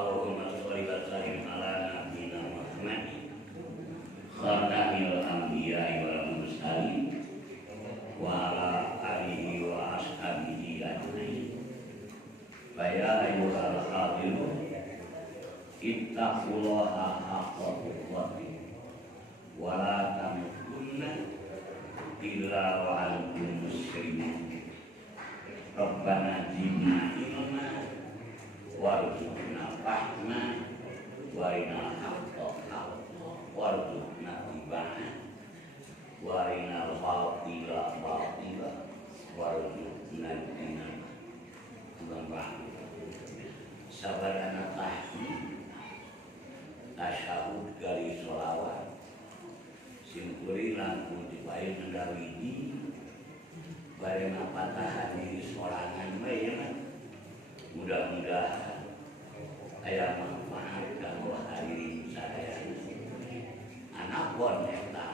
Allahumma sholli wa sallim ala nabiyyina Muhammad khatamil anbiya'i wal mursalin wa ala alihi wa ashabihi ajmain. Ya ayyuhal hadirun ittaqullaha haqqa tuqatih wa la tamutunna illa wa antum muslimun. Rabbana zidna ilma warzuqna fahma warina haqqa haqqa warzuqna tibana warina batila batila warzuqna tinana. Sabadana tahmid tasyahud gali sholawat simpuri langkung dipain mendawidi bareng patahan diri sorangan bayan. Mudah-mudahan aya manfaat kanggo hadirin sadayana. Anapun eta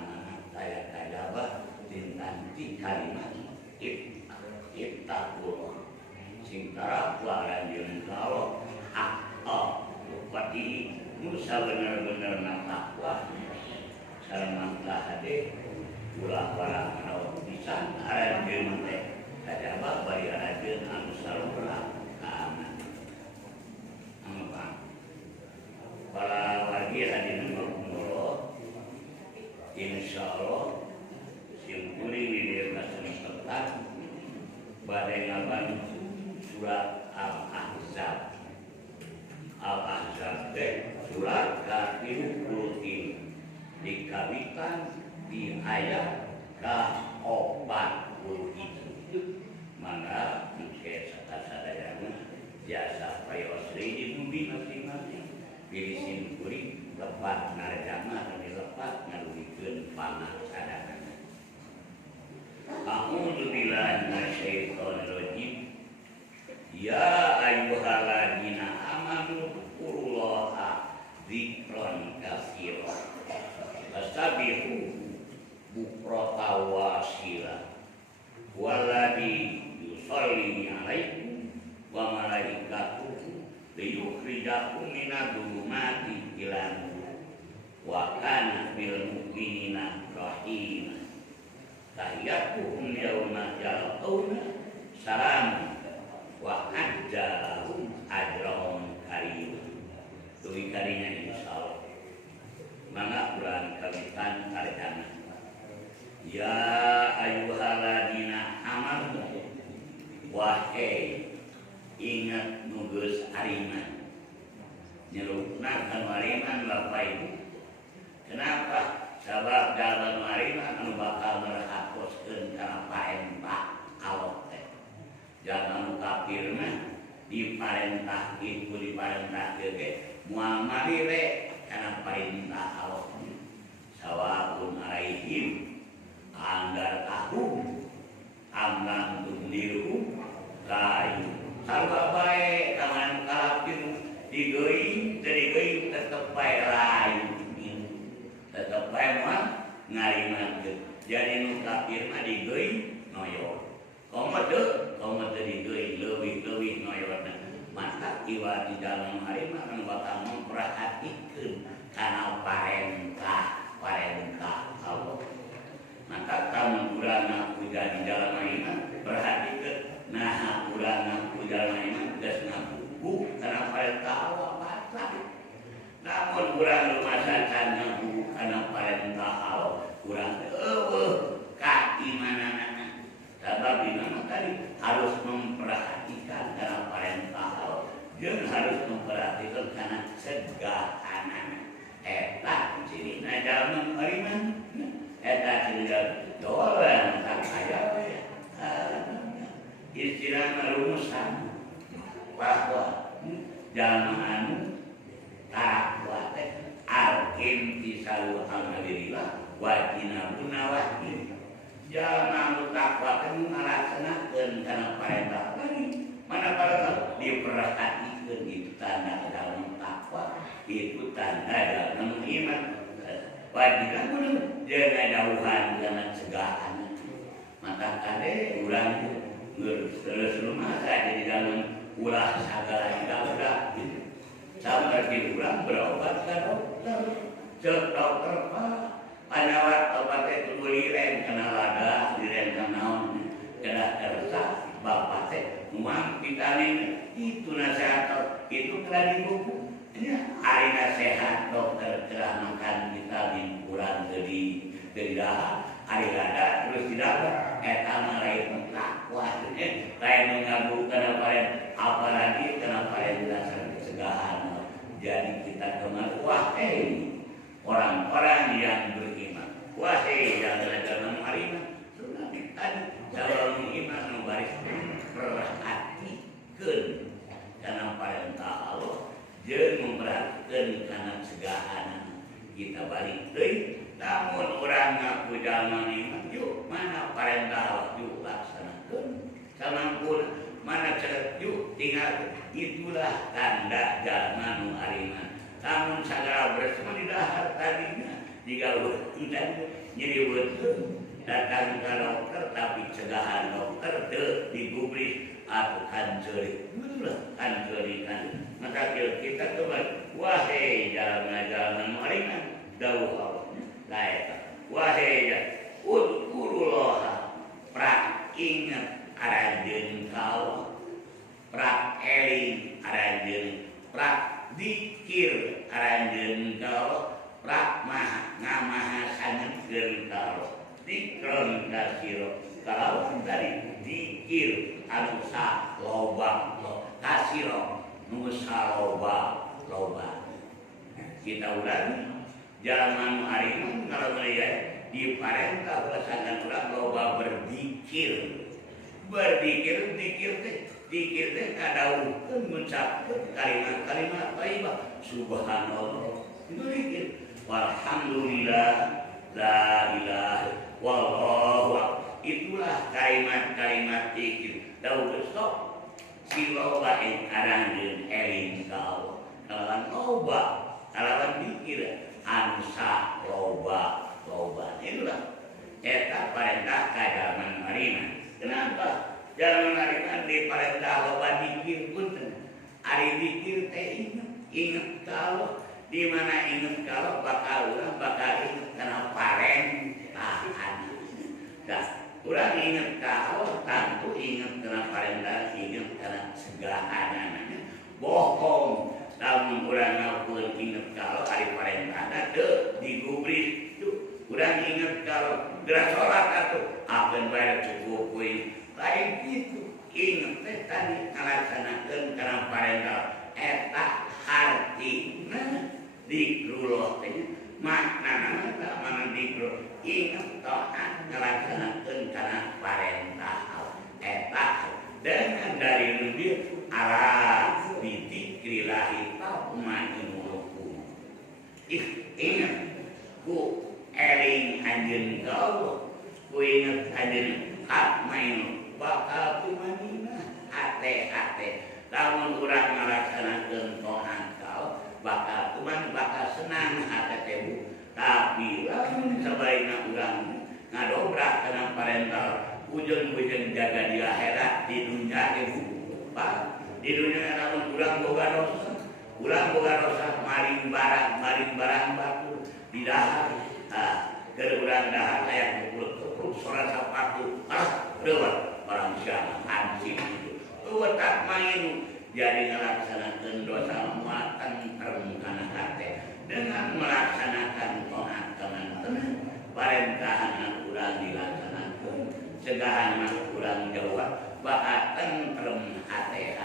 saya kajaba dinten ti kalimat ittaqullah sing tarapuaran jeung Allah pati musa bener-bener takwa sareng hade ulah barang anu pisan aranjeun teh kajaba bari aranjeun anu salumpah kaaman. Apa? Para wargi hadirin Allah, insyaallah simpuri widir kasempetan bade ngabantu surat Al-Ahzab. Al-Ahzab teh surat ke-30 dikawitan di ayat ke-40. Mangga mungkin sadayana jasa payosri di bumi masing-masing pilih simpuri lepat narjama dan lepat ngalurikeun pangasadana. A'udzu billahi minasyaitonir rajim. Ya ayyuhalladzina amanu dzkurullaha dzikran katsiran wastabihu bukrata wa asila walladzi yusolli alaikum wa malaikatuhu liyukhrijakum minadh-dhulumati ilan nur wa kana bil mu'minina rahima. Tahiyyatuhum yauma yalqawna salam wa ajrahum ajrahum karim. Tuwi karinya insyaallah. Mangga urang kawitan karjana. Ya ayyuhalladzina amanu wahai ingat nugeus ariman. Nyelukna anu ariman Bapak Ibu. Kenapa? Sabab dalam ariman anu bakal merhapuskeun kana paentah Allah teh. Jangan kafir mah diparentah itu diparentah ge moal marire kana perintah Allah. Sawabun alaihim anggar tahum amlan tundiru lain sarwa bae kaman kafir digeuing teu digeuing tetep bae lain tetep bae mah ngarimakeun. Jadi nu kafir mah digeuing noyo komo teu digeuing leuwih noyona. Maka iwa di dalam hari mah anu bakal memperhatikeun kana parentah Allah. Maka tamun urang puja di dalam iman perhatikeun nah urang puja dalam iman geus ngabubuh kana parentah Allah patah. Namun urang lumasakan ngabubuh kana parentah Allah urang teh eueuh ka imanana. Sabab imam tadi harus memperhatikan kana parentah Allah jeung harus memperhatikan kana cegahanana. Eta cirina jalma beriman. Eta cirina dolan tak aya we. Istilahna rumusan bahwa jalma anu takwa teh al-imtisalu amrillah wa jinabuna wahid. Jalma anu takwa teh ngalaksanakeun kana parentah bari. Mana parentah diperhatikeun itu tanda dalam takwa. Itu tanda dalam iman. Wajikan pun jangan jauhan dengan cegahan. Maka kade urang terus rumah saja di dalam ulah segala tidak udah. Sampai urang berobat ke dokter. Cek dokter Pak, panawat obatnya kudu liren kena lada, liren kena naon, kena tersa, bapak teh muang vitamin itu nasihat itu telah dibuku. Hari nasihat dokter telah makan vitamin kurang dari dah, hari lada terus tidak eta lain takwa, lain mengaku kenapa apalagi kenapa dasar kesegahan. Jadi kita kemana wah orang-orang yang beriman wahai yang dalam hariman sudah tadi calon iman nubaris perhatikan karena perintah Allah jeung memperhatikan karena segahan kita balik deui namun orang ngaku jaman iman yuk mana perintah Allah yuk laksanakeun samangkun mana cerek yuk tinggal itulah tanda zaman hariman. Namun segala bersama di dahar tadinya jika tidak jadi betul datang ke dokter tapi cegahan dokter digubris atau kanceri betul kanceri kan maka kita kembali wahai jalan maringan dawuh Allah lain wahai udkurullah prak ingat aranjeun kau prak eling aranjeun prak dikir aranjeun kau prak mah ngamaha sangeutkeun kau dikron kasiro kau dari dikir anu loba kasiro nu loba kita ulangi zaman hari ini kalau melihat di parentah pasangan orang loba berzikir dikir teh kadaukeun ngucapkeun kalimat-kalimat thayyibah subhanallah itu dikir walhamdulillah la ilaha wallahu itulah kalimat-kalimat dikir daud sok si loba ing aranjeun eling kau kalawan loba kalawan dikir anu loba itulah eta parentah ka zaman marina kenapa jalan hariman di parentah loba dikir punten ari dikir teh inget kalau di mana inget kalau bakal inget karena parentahan dah urang inget kalau tentu inget karena parentah inget karena segahanana bohong namun urang ngaupun inget kalau ari parentahna teu digubris tuh urang inget kalau gerak sholat atuh akeun bae cukup kuy lain itu inget teh tadi ngalaksanakeun kana parentah eta artina dikrullah teh maknana teh mana dikru inget taat ngalaksanakeun kana parentah eta dengan dari lebih ala bidzikrillahi tatma'innul qulub inget ku eling anjeun kau ku inget anjeun tatma'innul bakal tumanina hate lamun urang ngalaksanakeun taat kau bakal tuman bakal senang hate teh tapi lamun sabaina urang ngadobrak kana parentah ujung-ujung jaga di akhirat di dunia ibu Pak di dunia lamun urang boga dosa maling barang batu di dahar keur urang dahar aya kupluk suara sapatu lewat orang siapa ansih itu tak main jadi melaksanakan dosa muatan permukaan hati dengan melaksanakan taat teman-teman perintahan kurang dilaksanakan cegahan kurang jawab bakal tentrem hati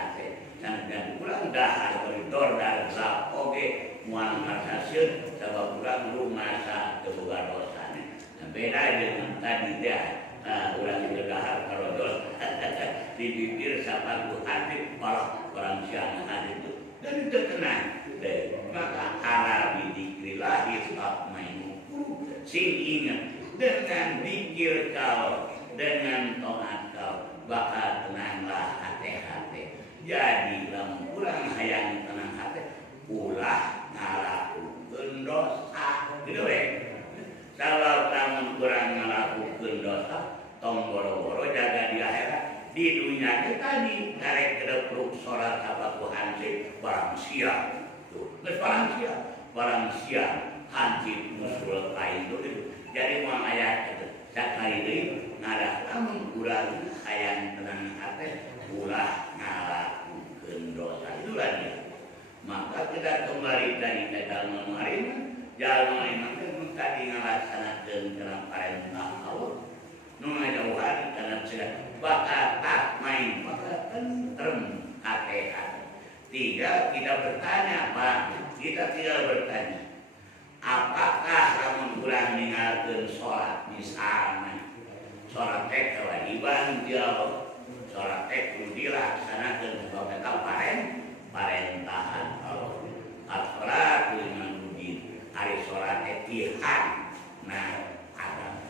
dan kurang dahar koridor dan zat oke mual marsasieun sabab kurang rumah sa teboga dosana beda dengan tadi dia urang dahar karodol di bibir sapaku hati orang siang hari itu dan terkenal maka ala bidzikrillahi tatma'innul qulub sing ingat dengan zikir kau dengan taat kau bakal tenanglah hati jadi lamun urang hayang tenang hati ulah ngalakukeun dosa gitu we kalau lamun urang ngalakukeun dosa tong boro-boro jaga di akhirat di dunia kita tadi karek kedepruk sholat sabaku hansip barang siap tuh barang siang hancur musul kain itu jadi mau ayat itu sekali ini ngadah namun kurang hayang tenang hati ulah ngalakukeun dosa itu lagi maka kita kembali dari jalma kemarin jalma imam itu tadi ngalaksanakeun kana parentah Allah nu ngajauhan kana cedak bakal main maka tentrem hati. Tiga, kita bertanya Pak, kita tinggal bertanya apakah kamu kurang meninggalkan sholat misalnya sholat teh kewajiban jauh sholat teh kudu dilaksanakeun sebagai parentahan Allah as-sholatu liman wujid ari sholat teh tihan nah ada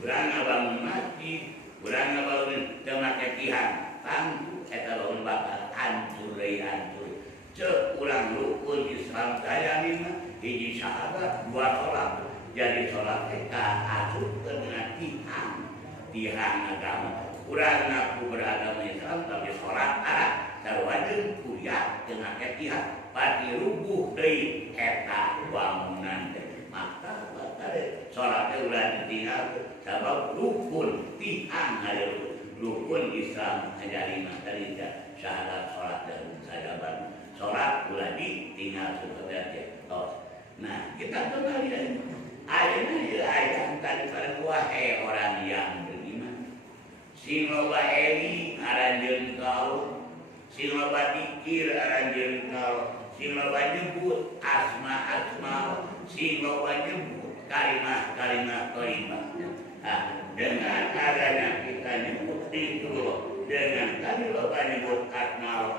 urang ngabangun masjid urang ngabangun teu make tihan tangtu eta bangun bakal hancur cek ulang rukun Islam saya lima hiji sahabat dua sholat jadi sholat kita asup dengan tihan agama urang ngaku beragama Islam tapi sholat sarwajeun kuliah dengan tihan pati rubuh deui eta bangunan maka sholat teh ulah ditinggal sabab rukun tihan aya rukun Islam aja lima tadi syahadat sholat dan sajaban sholat ulah ditinggal seperti itu. Nah kita kembali ayat tadi pada wahai orang yang beriman sing loba eli aranjeun kau sing loba dikir aranjeun kau sing loba nyebut asma sing loba nyebut kalimat thayyibah dengan adanya kita nyebut itu dengan tadi loba nyebut asma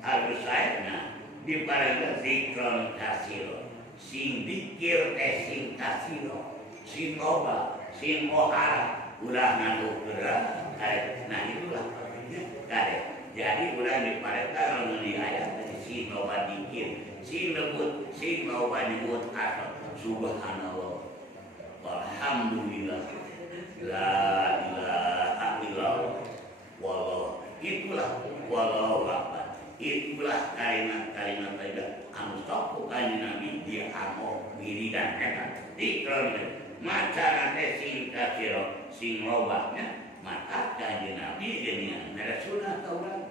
harus saya di parang zikron kasiro sing dikir sing kasiro sing loba sing mohara ulah nganu gerak nah itulah kare jadi ulah di parang di ayat sing loba dikir sing loba nyebut asma subhanallah walhamdulillah la ilaha illallah wallah itulah wallahu akbar itulah kalimat-kalimat baik anu sok kanjeng Nabi dia amo wiridan eta dikron maca teh sing kasiro sing lobanya maka kanjeng Nabi jeung mere sunah taurat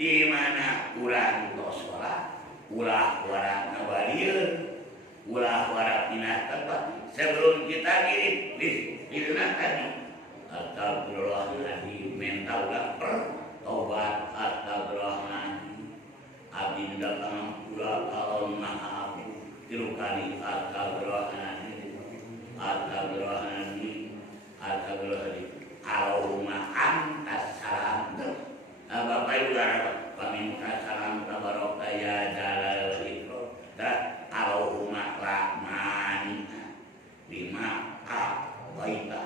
di mana urang tos salat ulah wara ngawalieun ulah wara pindah tempat sebelum kita kirim digunakan astagfirullahaladzim mental tobat astagfirullahaladzim abdi datang pula kalau maaf tilu kali astagfirullahaladzim Allahumma antas salam Bapak Ibu paminta salam tabaraka ya jalal ikram Allahumma rahman lima baita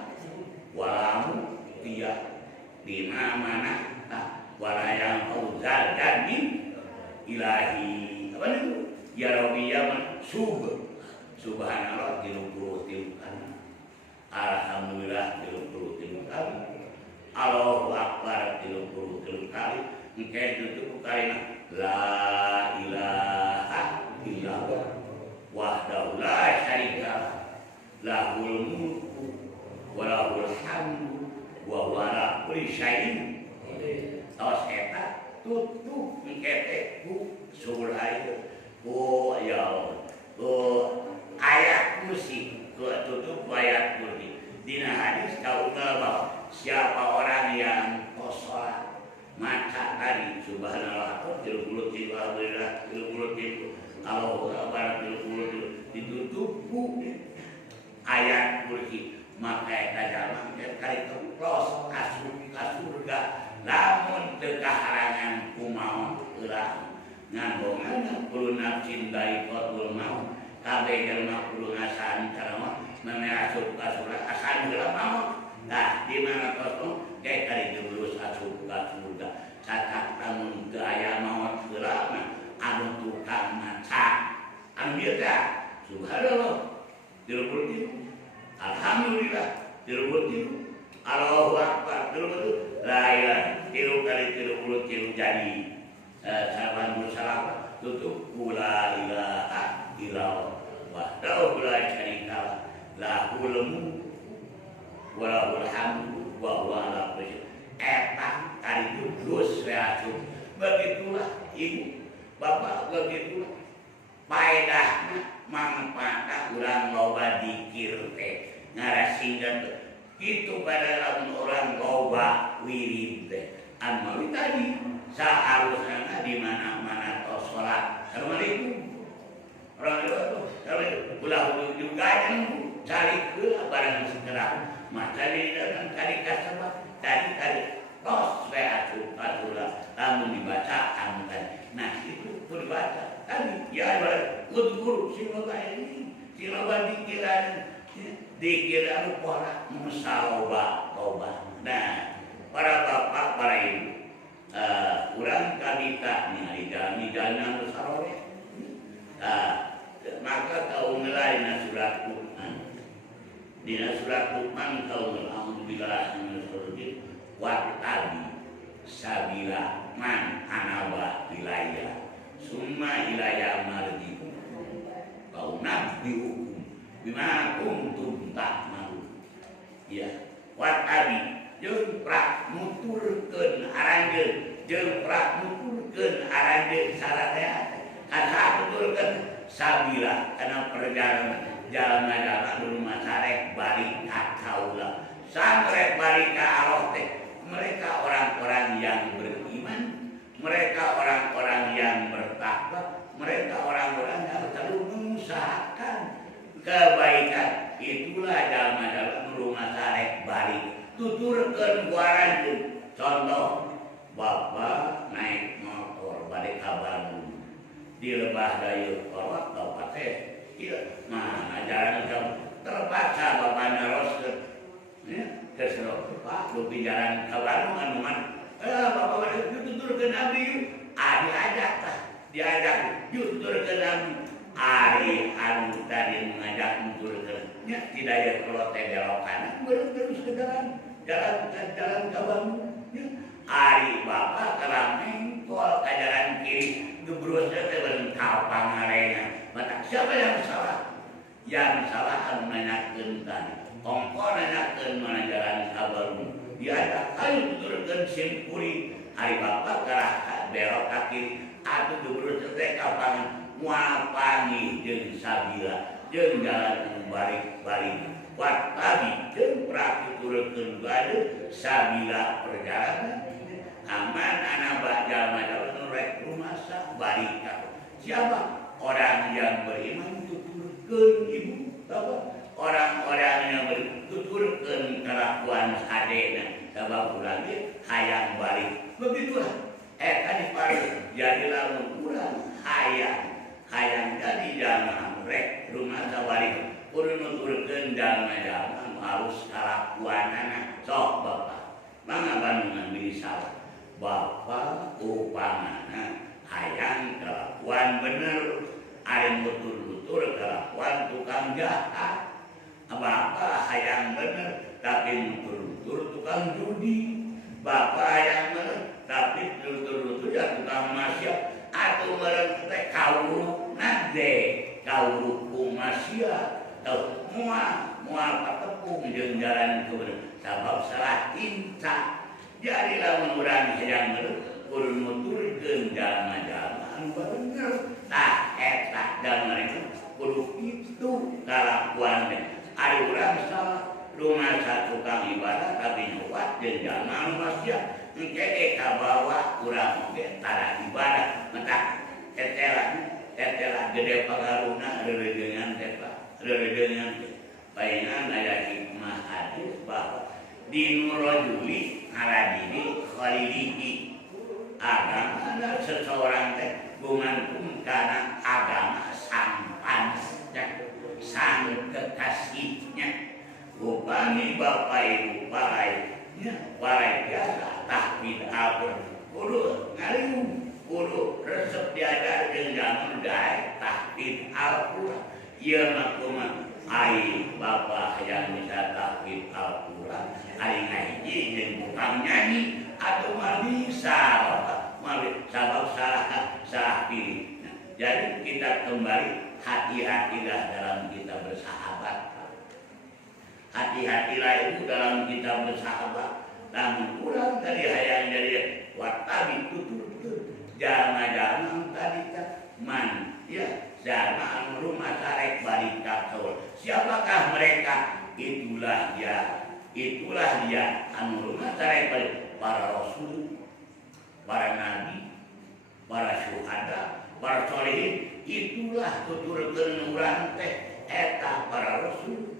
walamu tiya lima mana walayang auzal jadi ilahi apa itu ya Rabbi ya subhanallah 33 kali alhamdulillah 33 kali Allahu akbar 33 kali engke tutup kali la ilaha illallah wahdahu la syarika lahul mulku wa lahul hamdu wa huwa ala kulli syai'in tos eta tutup engke ku surah ku ya ayat musik tutup ayat musik dina hadis kaula bahwa siapa orang yang sholat maka tadi subhanallah 33 alhamdulillah 33 Allahu akbar 33 ditutup ku ayat musik maka eta jalma kali keplos asup ka surga lamun teu kaharangan kumaha urang nganggongan kudu nafsin dha'iqatul maut kabeh jalma kudu ngasan karena mane asup ka surga asan heula maut nah di mana kosong kayak kali jurus asup ka surga cacat lamun teu aya maut heula anu tukang maca anu ieu teh subhanallah 33 alhamdulillah 33 Allahu akbar 33 la ilaha 3 kali 33 jadi salam salam tutup la ilaha illallah wahdahu la syarika lah lahul mulku wa lahul hamdu wa huwa ala kulli eta kali judus reacu. Begitulah ibu bapak, begitulah faedahna manfaatna urang loba dikir teh ngarasingkeun kitu pada lamun orang loba wirid teh anu tadi saharusna di mana-mana tos salat assalamualaikum orang itu ulah juga yang cari ke barang segera maka di dalam cari kasabah tadi tos atuh lamun dibaca anu tadi. Nah itu dibaca tadi ya guru siloba ini siloba dikira pola musaloba toba. Nah para bapak para ibu urang kabita ningali jalan sarore maka kaum lain surat Quran dina surat Luqman kaum alhamdulillah wattabi sabila man anaba ilayya summa ilayya marji'ukum fa unabbi'ukum bima kuntum ta'malun. Ya wattabi jeung prak nuturkeun aranjeun jeung prak nuturkeun aranjeun saratea kana nuturkeun sabila kana perjalanan jalan-jalan rumah sarek balik ka kaula sampai balik ka Allah teh mereka orang-orang yang beriman, mereka orang-orang yang bertakwa, mereka orang-orang yang selalu mengusahakan kebaikan. Itulah jalan-jalan rumah sarek balik tuturkeun kuaranjeun. Contoh bapak naik motor balik ka Bandung di Lebah Dayeuh Korot Kabupaten ieu nah jalan terpaksa bapak neroskeun terserah Pak, lu jalan ke Bandung anu mana? Bapak tuturkeun abdi yuk. Diajak tah, diajak yuk tuturkeun abdi. Ari anu tadi mengajak tuturkeun. Nya tidak ya kalau teh belok kanan, terus ke jalan ke Bandung. Ari bapak kerameng kol ke jalan kiri, gebrus teh beun kapangarengan. Mata siapa yang salah? Yang salah anu nanyakeun tadi. Ongko nanyakeun mana jalan kabarung diajak ayo tuturkeun simpuri hari bapak kerah belok ka kiri atuh gebrus teh kapangan moal pangi jeung sabila jeung jalan anu balik-balik wattabi jeung pratuturkeun bade sabila perjalanan aman anaba jalma-jalma nu rek rumasa balik ka siapa orang yang beriman tuturkeun ibu bapak orang-orang yang bertuturkeun kelakuan sadena sabab urang hayang balik begitulah eta dipare jadi lamun urang hayang jadi jalma rek rumasa balik kudu nuturkeun jalma-jalma harus kelakuanana sok bapak mangga Bandungan bisa bapak upamana hayang kelakuan bener ari betul-betul kelakuan tukang jahat bapak hayang bener tapi nutur-nutur tukang judi bapak hayang bener tapi nutur-nutur ya tukang maksiat atuh meureun teh kawruh nade kawruh ku maksiat moal patepung jeung jalan kebener sabab salah tinta jadi lamun urang hayang bener kudu nuturkeun jalma-jalma anu bener tah eta jalma kudu kitu kalakuan teh ari urang salah rumah satu tukang ibadah tapi nyuwat jeung jalma anu maksiat engke kabawa urang ge tara ibadah mentah tetela gede pangaruhna rerejengan teh rerejengan baeuna aya hikmah hadis bahwa dinurajuli haradini khalilihi agama seseorang teh gumantung kana agama sampan sang kekasihnya upami bapak ibu parai biasa tahbid abur kudu ngaliung kudu resep diajar jeung jamun dae tahbid Al-Qur'an ieu mah kumaha ai bapak yang bisa tahbid Al-Qur'an ari ngaji jeung tukang nyanyi atuh mah bisa bapak mah sabab salah pilih Jadi kita kembali hati-hatilah dalam kita bersahabat. Hati-hatilah itu dalam kita bersahabat. Namun kurang tadi hayang jadi watabi tutur jangan tadi man ya jangan rumah sarek balik katul. Siapakah mereka? Itulah dia anu rumah sarek balik para rasul, para nabi, para syuhada, para solihin. Itulah tuturkeun urang teh eta para rasul,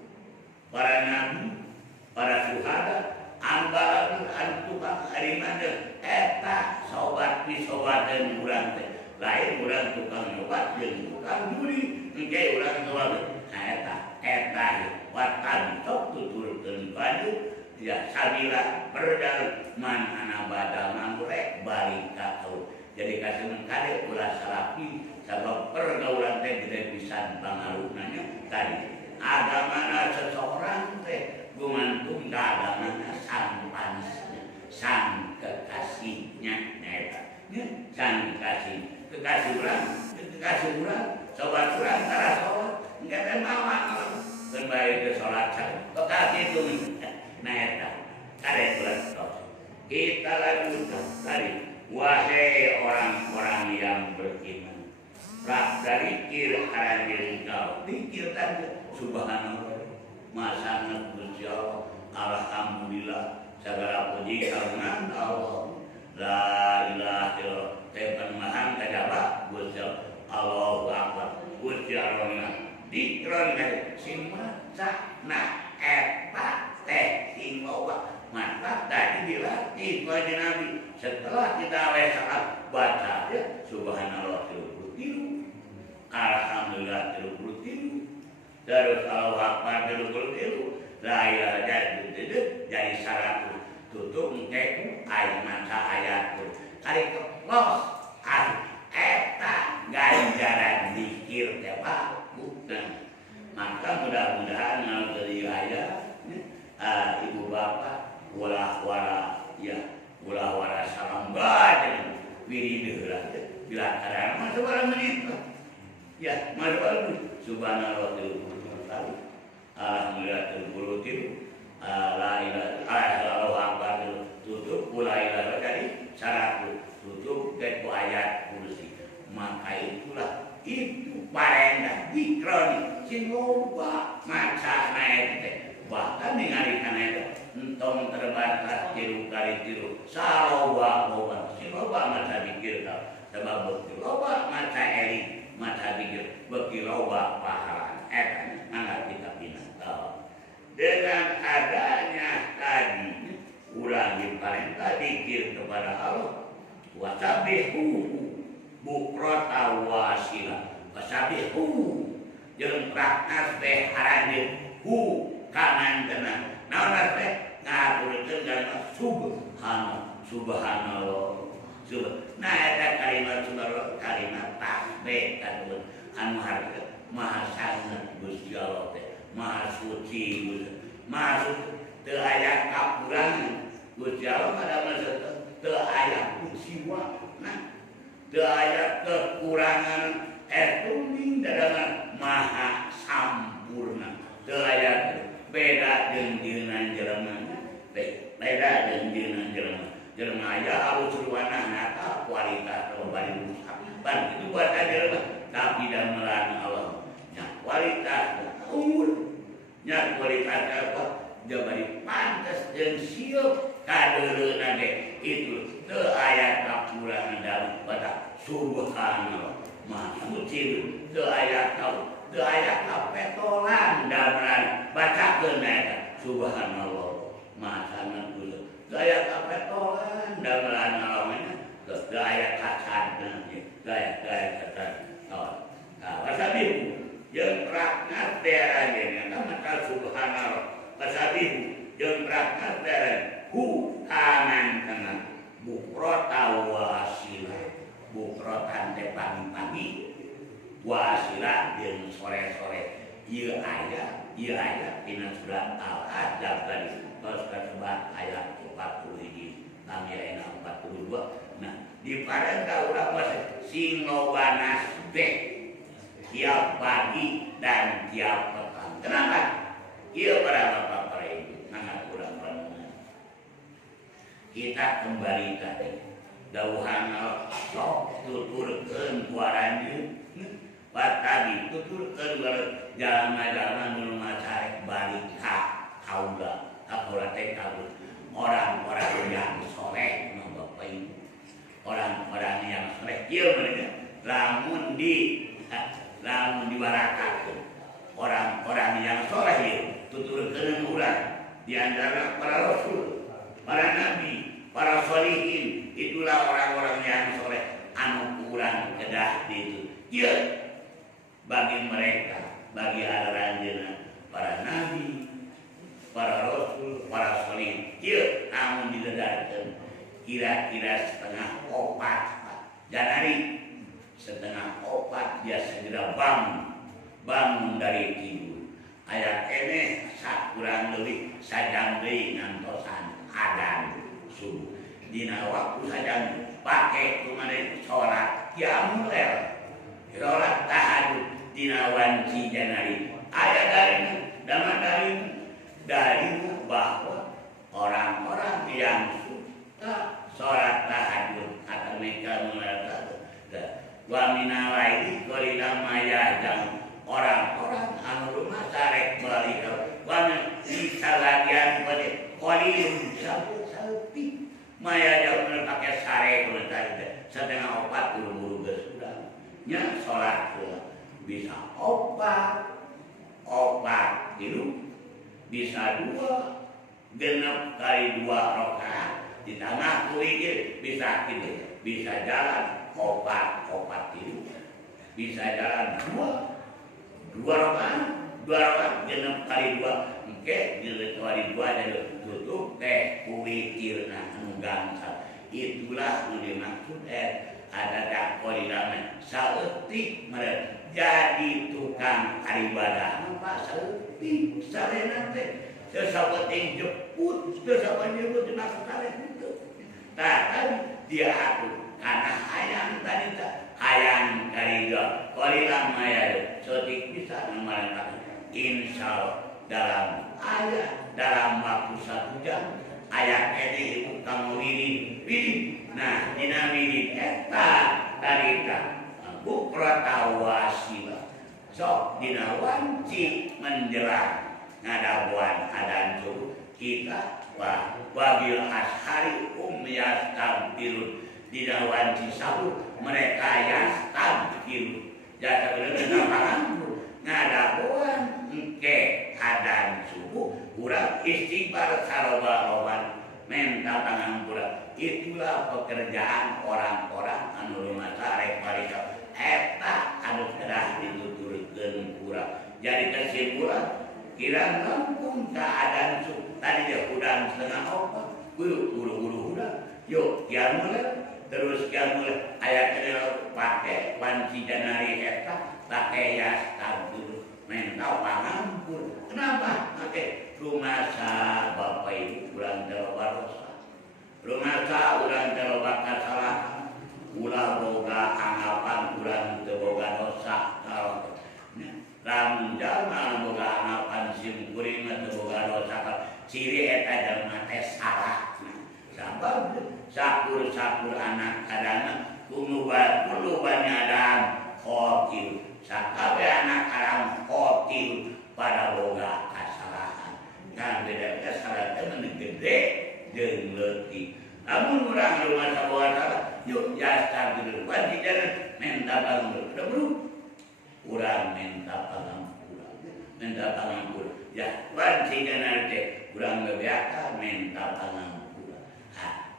para nabi, para syuhada, anggaran tukang harimana eta sobat pisobadan urang teh lain urang tukang nyobat jeung tukang juri engke urang sobat eta watan sok tuturkeun baju ya sabila berdal man ana badal mangurek balik ka taun. Jadi kasih kade ulah salapi sabab pergaulan teh gede pisan pangaruhnanya tadi agamana seseorang teh gumantung ka agamana sang kekasihnya eta sang kekasih urang sobat urang tara sobat engke teh mawang kembali ke sholat kekasih itu eta kade ulah kita lanjutkan tadi. Wahai orang-orang yang beriman, dari kir hadir engkau, dikir tadi subhanallah, masangat Gusti Allah, alhamdulillah, segala puji karena Allah, la ilaha illallah, tepan mahan kajaba Gusti Allahu akbar, Gusti Allah, dikron simma sakna eta teh ingloba. Mantap tadi dilatih kepada Nabi. Setelah kita saat baca ya subhanallah 33, alhamdulillah 33, terus Allahu akbar 33, la ilaha illallah jadi 100 tutup engke ayat maca ayat kali keplos eta ganjaran zikir teh bukan. Maka mudah-mudahan kalau dari ayat ibu bapak ulah-wara salam badan wirideuh lah bila kadang mah sabaraha menit ya mah subhanallah 33 kali alhamdulillah 33 la ilaha illallah tutup la ilaha tadi 100 tutup ke ayat kursi. Maka itulah itu parendah dikron sing loba maca naik teh bahkan ningali kana eta entong terbatas tiru kali tiru saloba loba si loba maca pikir ka sebab beuki loba maca eling maca pikir beuki loba pahala eta anggar kita pindah dengan adanya tadi urang paling tadi pikir kepada Allah wasabihu bukrata wasila wasabihu jeung praknas teh haranjeun kanan tenang naon teh ngaturkeun kalimat subhanallah nah eta kalimat subhanallah kalimat tasbih kateun anu hareup maha sanget Gusti Allah teh maha suci maha suci teu aya kakurangan Gusti Allah pada masa teu aya kusiwa nah teu aya kekurangan etuning dadangan maha sampurna teu aya beda jeung dieunna jelema beda jeung dieunna jelema aya alus ruanah nata kualitas bari rusak ban itu buat jelema tapi damelan Allah nya kualitas umur nya kualitas apa jabari pantes jeung sieup kadeureuna ge itu teu aya kakurangan dalam pada subhanallah maha suci teu aya teu aya kapetolan damelan bacakeun eta subhanallah maha sangat Gusti gaya kapetolan damelan alamnya gaya kacan gaya kacan wasabihu jeung prakna teh nya maka subhanallah wasabihu jeung prakna teh kanan tengah bukrota wasila bukrotan teh pagi-pagi wasila jeung sore-sore ieu aya dina surat Al-Ahzab tadi tos kasebat ayat 41 kami ayat 42. Nah di parenta urang mah sing loba nasbeh dan tiap petang. Kenapa? Iya para bapak para ibu, sangat kurang banget. Kita kembali tadi, dauhan sok tuturkeun kuaranjeun. Pak tadi tuturkeun jalan-jalan nu macarek balik ka kaula, kaula teh kabur. Orang-orang yang soleh, bapak ibu. Orang-orang yang soleh, iya mereka. Lamun diwarakakeun. Orang-orang yang soleh ya, tuturkeun urang di antara para rasul, para nabi, para sholihin, itulah orang-orang yang soleh anu urang kedah itu. Ya, bagi mereka, bagi aranjeunna para nabi, para rasul, para sholihin. Ya, namun didedarkeun kira-kira setengah opat, janari setengah opat dia segera bangun dari tidur. Aya keneh sakurang leuwih sajam deui ngantosan adzan subuh. Dina waktu sajam pake kumaha salat qiyamul lail, salat tahajud dina wanci janari. Aya dari bahwa orang-orang yang suka salat tahajud atau mereka mengatakan wa minal laili qalilan ma yahjaun, orang-orang anu rumah sarek balik wana disalagian pada qalilun saeutik maya jauh pakai sarek tadi setengah opat buru-buru geus urang nya salat bisa opat tilu bisa 2 genep kali 2 rakaat ditambah kuwi bisa kitu bisa jalan opat tilu bisa jalan 2 rakaat genep kali 2 engke genep kali 2 jadi tutup teh witirna anu gangsal. Itulah nu dimaksud ada dakolilana saeutik mere jadi tukang ibadah apa saeutik sarena teh teu sapenting jeput teu sapenting dimaksud itu. Tah tadi dia atur karena hayang tadi hayang kariga qalilan maya sotik bisa memerintahkan insyaallah dalam waktu 1 jam ayat ini ibu kamu wirid. Nah dina wirid eta tarika bukrata wasila sok dina wanci menjelang ngadabuan adzan subuh kita wabil ashari yastabirun dina wanci sahur mereka yastabirun jasa bener ngadabuan engke adzan subuh urang istighfar saroba-roban minta pangampura. Itulah pekerjaan orang-orang anu rumah sarek parika eta anu kedah dituturkeun urang. Jadi kesimpulan kira rampung keadaan subuh tadi dia udang setengah opat buru-buru udang yuk qiyamul terus qiyamul aya kenal pake wanci janari eta pake yastabir mental pangampur. Kenapa? Oke, rumah sa bapak ibu urang teloba dosa. Rumah sa urang teloba kasalahan. Ulah boga anggapan urang teu boga dosa. Lamun jalma boga anggapan sim kuring teu boga dosa, ciri eta jalma teh salah. Sabab sakur anak kadana kulo banyadan khotil. Sakabe anak aram khotil pada boga kasalahan. Kan beda kasalahan teh gede jeung leutik. Lamun urang rumah saboga salah, yuk jasa gede wanci jalan minta bangun. Urang minta pangampura. Ya wanci jalan teh urang bebeaka minta pangampura.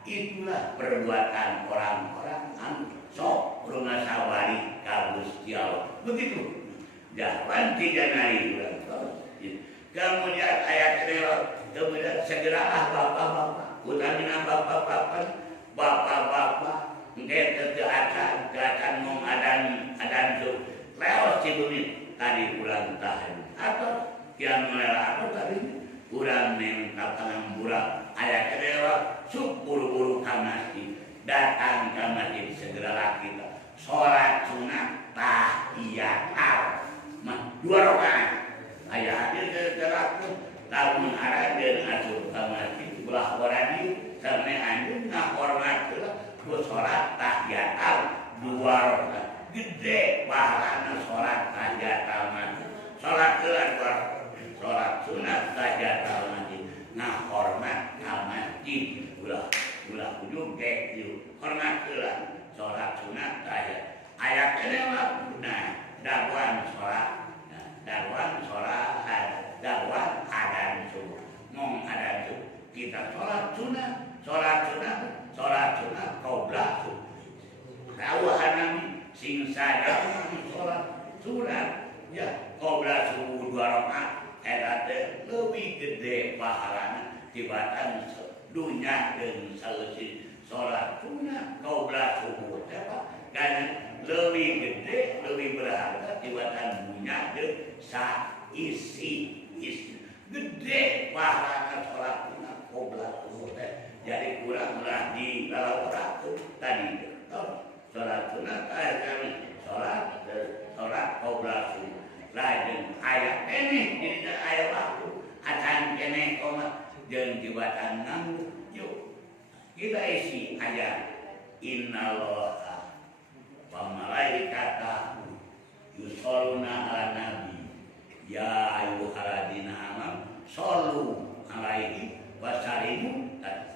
Itulah perbuatan orang-orang anu sok rumah sabari ka Gusti Allah. Begitu. Jangan tiga nari bulan terus. Kemudian ayat kedua, kemudian segeralah bapak-bapak, utamina bapak-bapak, engke akan mau adan subuh. Leos cibumin tadi bulan tahun atau yang melela apa tadi? Urang minta pangampura. Ayat kedua, buru-buru ka masjid, datang ke masjid segeralah kita. Sholat sunat tahiyat al. 2 rakaat ku salat tahiyatul dua rakaat gede pahalana salat tahiyatul masjid salat kelar salat sunat tahiyatul masjid ngahormat ka masjid ulah kudu ge hormat kelar salat sunat tahiyat aya keneh nah dakwaan dakwaan adan subuh mong adan subuh kita sholat sunat qoblah dawuhan Nabi sing sadaya sholat sunat ya qoblah subuh 2 rakaat eta teh leuwih gede pahalana tibatan dunya jeung saeuseut sholat sunat qoblah subuh teh kan leuwih gede leuwih berharga tibatan dunya jeung saisi gede pahalana sholat sunat qoblah subuh teh jadi kurang lah di lalauratkeun tadi sholat sunat sholat qoblah subuh lain aya keneh dina aya waktu acan keneh koma jeung tibatan nganggu yuk kita isi aya innallaha wa malaikatahu yusholluna ala nabi ya ayyuhalladzina amanu shollu alaihi wasallimu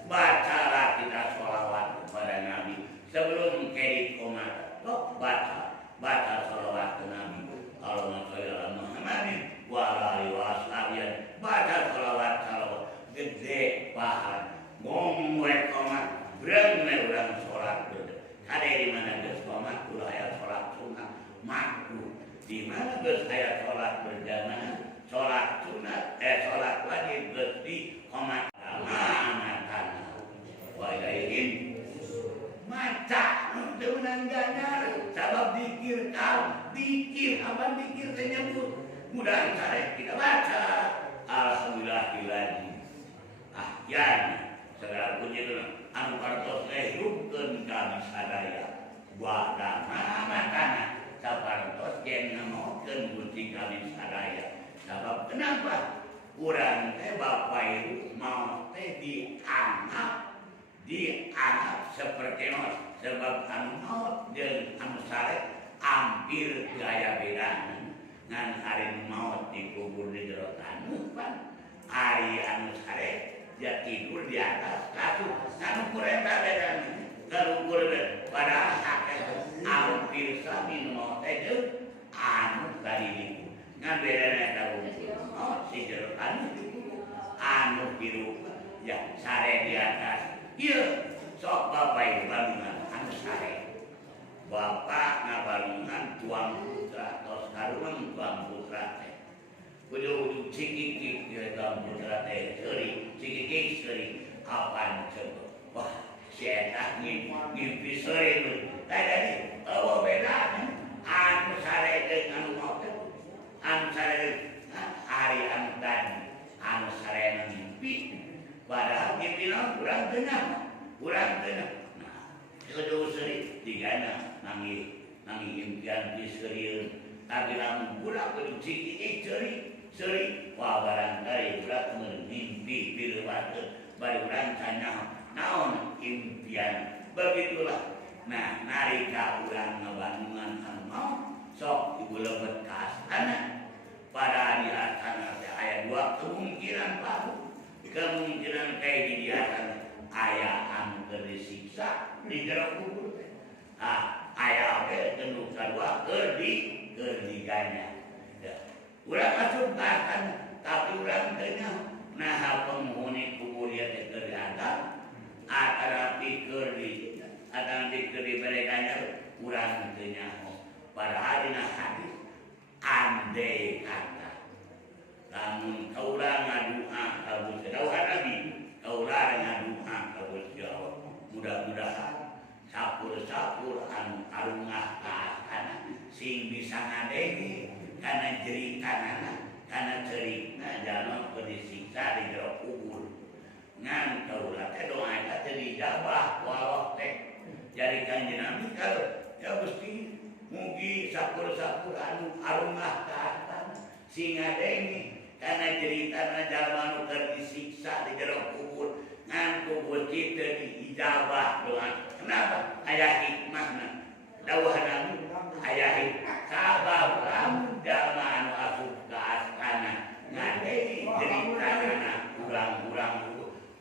bacalah kita sholawat kepada Nabi sebelum kredit komat baca sholawat ke Nabi Allahumma sholli ala Muhammadin wa ala alihi wasallam baca sholawat gede pahala ngomong komat berang urang sholat ada di mana geus komat ulah aya sholat sunat makruh di mana geus aya sholat berjamaah sholat sunat sholat wajib geus di komat amanatan wa ilaihim maca teu meunang ganyar sabab dikir aban dikir teh nyebut mudah carek kita baca alhamdulillahilladzi ahyana segala puji anu partos ngehupkeun kami sadaya wa damatana sapartos yen ngamokeun Gusti kami sadaya sabab kenapa urang teh Bapak Ibu mau teh dianggap seperti nos sebab anu maut jeung anu saleh hampir gaya bedana ngan hari maut dikubur di jero taneuh pan hari anu saleh dia tidur di atas kasur anu kureta bedana kalukur pada hakek hampir sami maut teh anu tadi ngan bedana eta maut si jero taneuh anu biru ya sare di atas ieu sok Bapak Ibu balungan anu sare Bapak ngabalungan tuang putra tos karuang tuang putra teh kudu cikikik ge tuang putra teh seuri cikikik seuri kapan coba wah si eta ngimpi seuri teh tadi eueuh bedana anu sare jeung anu maot anu sare hari anu tadi anu sare ngimpi padahal ngimpi urang teu kudu seuri digana nangi impian diserius tapi lamun budak kudu cikik seuri wah barangkali budak mimpi pileuwakeun bari urang tanya naon impian begitulah nah narika urang ngabangungan anu mau sok ibu lebet ka astana pada di astana teh aya dua kemungkinan kemungkinan kayak di astana aya anu keur disiksa di jero kubur aya we anu kadua keur diganya urang asup ka astana tapi urang teh nah penghuni kubur ieu teh keur diantar atarapi keur dibere ganya urang teu nyaho padahal dina hadis andai kata lamun kaula ngadua ka Gusti dawuh Nabi kaula ngadua ka Gusti Allah mudah-mudahan sapur-sapur anu arungah ka astana sing bisa ngadenge kana jerikanana kana cerikna jalma keur disiksa di jero kubur ngan kaula teh doa eta teh dijabah ku Allah teh jadi kanjeng Nabi kalau ya Gusti mugi sapur-sapur anu arungah ka astana sing ngadenge kana jeritana jalma anu keur disiksa di jero kubur ngan ku Gusti teh diijabah doa kenapa aya hikmahna dawuh Nabi aya hikmah sabab lamun jalma anu asup ka astana ngadei jeritanana urang-urang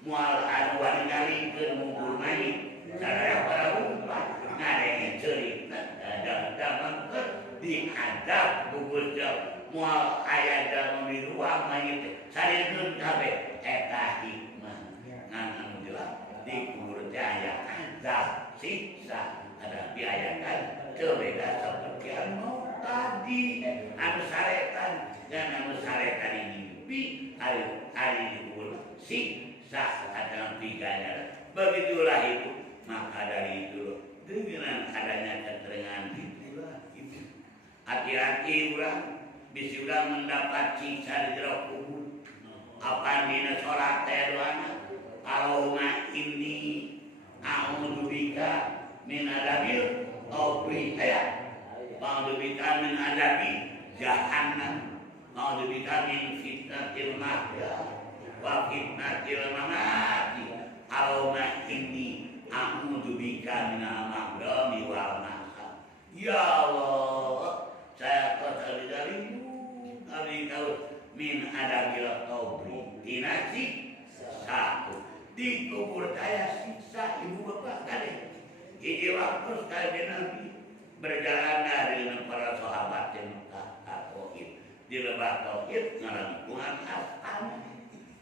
moal anu ningali-ngalikeun mubur mayit sadaya para umpat ngadei cerita daman diadab gugus moal aya jalma di ruang mayit sareungeun kabeh eta hikmah ngan anu jelas di kubur teh aya azab siksa ada biayakan beda seperti anu tadi anu saretan dan anu saretan ini mimpi hari di kubur siksa ada tiganya begitulah itu maka dari itu dengan adanya keterangan itulah itu hati-hati orang bisa udah mendapat siksa di jero kubur apa dina sholat teh doana Allahumma inni a'udzubika min adabil qabri a'udzubika min adabi jahannam a'udzubika min fitnatil mahya wa fitnatil mamati Allahumma inni a'udzubika min al-maghrami wal mahsab ya Allah saya kotor darimu kami kau min adabil qabri dinasi satu di kubur daya siksa ibu bapak kalian. Ini waktu sekali Nabi berjalan dengan para sahabat di Mekah Tauhid di lembah Tauhid ngarangkungan astana.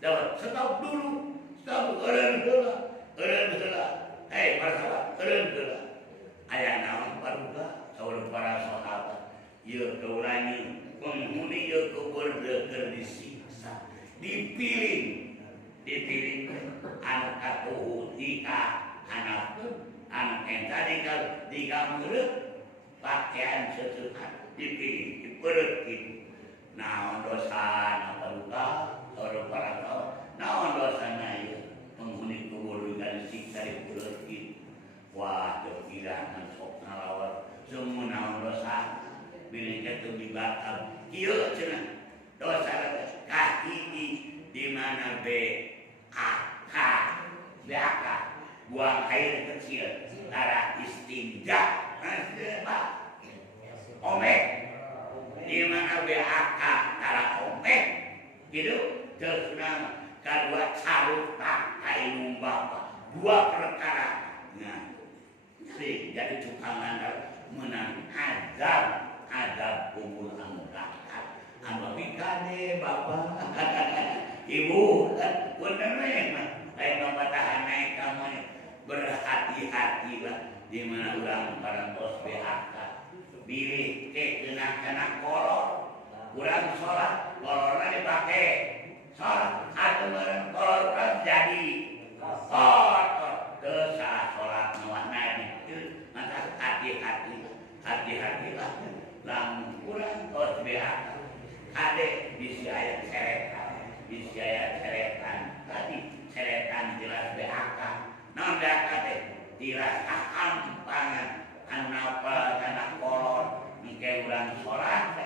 Dapat stop dulu, stop eureun heula. Hei para sahabat, eureun heula. Aya naon paruga saur para sahabat. Ieu kaulanya penghuni ieu kubur keur disiksa, dipilih anak katuhu tika anak enta dika murid pakaian sesuatu dipilih diperut gitu naon dosa naparuka orang para kau naon dosana ya penghuni kubur juga disiksa diperut gitu wah terkira sok ngalawat semua naon dosa bilingnya tuh dibakar kieu cenah dosa kahiji di mana BAK buang air kecil cara istinja omek di mana BAK cara omek gitu terus kedua carut pakai numbang dua perkara nah jadi tukang landar menang azab kubur anu anu pikane bapak ibu bener mah lain membatahan naik kamu berhati-hatilah di mana urang parantos BHK pilih kena kolor urang sholat kolornya dipakai sholat atau meren kolor urang jadi kotor dosa sholat mewarnai itu maka hati-hatilah lamun urang tos BHK ade bisi ayat seretan tadi seretan jelas BHK non BHK teh jelas ampangan anapa kana kolor mungkin urang sholat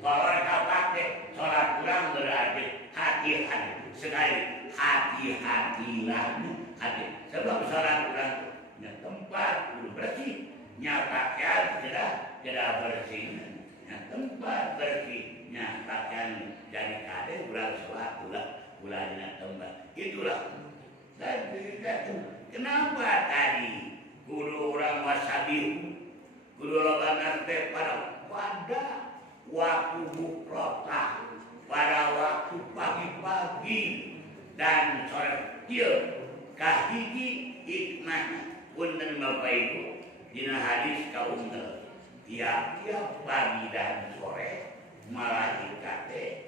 kolor kapake sholat urang berarti hati-hati sekali hati-hatilah hati sebab sholat urang nya tempat kudu bersih nya pakaian tidak bersih nya tempat bersih nya pakaian jadi kade urang sholat bulannya tempat itulah dan kenapa tadi kudu orang wasabihu kudu lobanan teh pada waktu bukrota pada waktu pagi-pagi dan sore kieu kahiji hikmah punten Bapak Ibu dina hadis kaunggel tiap-tiap pagi dan sore malaikat teh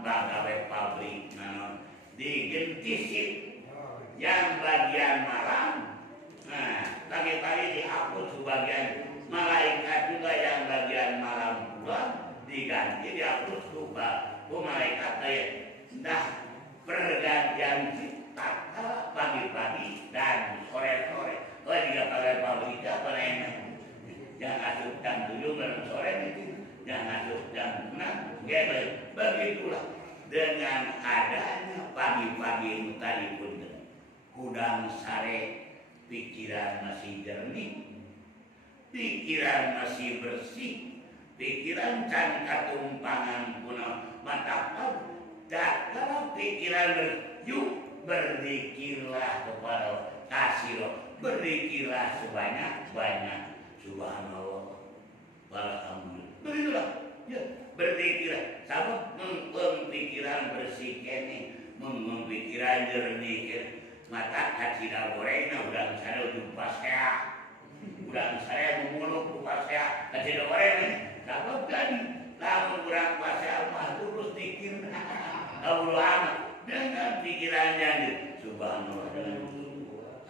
pagawe pabrik nanon digentisin yang bagian malam nah pagi-pagi dihapus sebagian malaikat juga yang bagian malam pula diganti dihapus juga malaikat kayak dah pergantian cipta pagi-pagi dan sore-sore juga pakai pabrik apa enak yang asup jam 7 malam sore itu yang asup jam 6 begitulah dengan adanya pagi-pagi tadi pun kudang sare pikiran masih jernih, pikiran masih bersih, pikiran can katumpangan kuna mata kau. Dan kalau pikiran yuk berzikirlah kepada kasih, berzikirlah sebanyak-banyak. Subhanallah, walhamdulillah. Begitulah, ya, berzikirlah. Sabab pikiran bersih kene, pikiran jernih. Mata kacida gorengna udah saya jumpa saya. Udah saya memuluk pasya kacida goreng. Sabab tadi lamun urang pasya mah terus dikir. Allah dengan pikirannya subhanallah.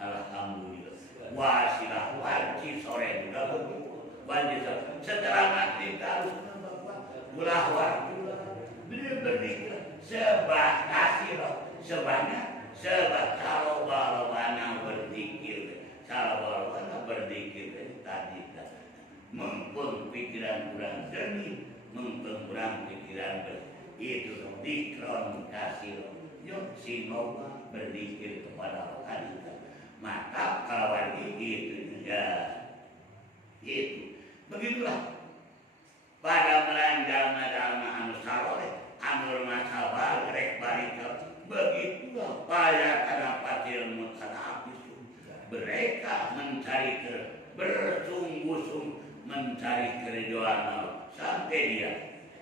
Alhamdulillah. Wasilah wajib sore juga wajib setelah maghrib harus ulah waktu berzikir sebatas sebanyak kalau balwana berzikir tadi mumpung pikiran kurang jernih, mumpung kurang pikiran itu dikron kasih yuk sinoba berzikir kepada Allah. Maka kalau itu ya itu begitulah pada melanjang anu saroleh anu masalah rek balik begitulah pada kana patil mutanabis mereka mencari bersungguh-sungguh mencari keridhaan Allah sampai dia.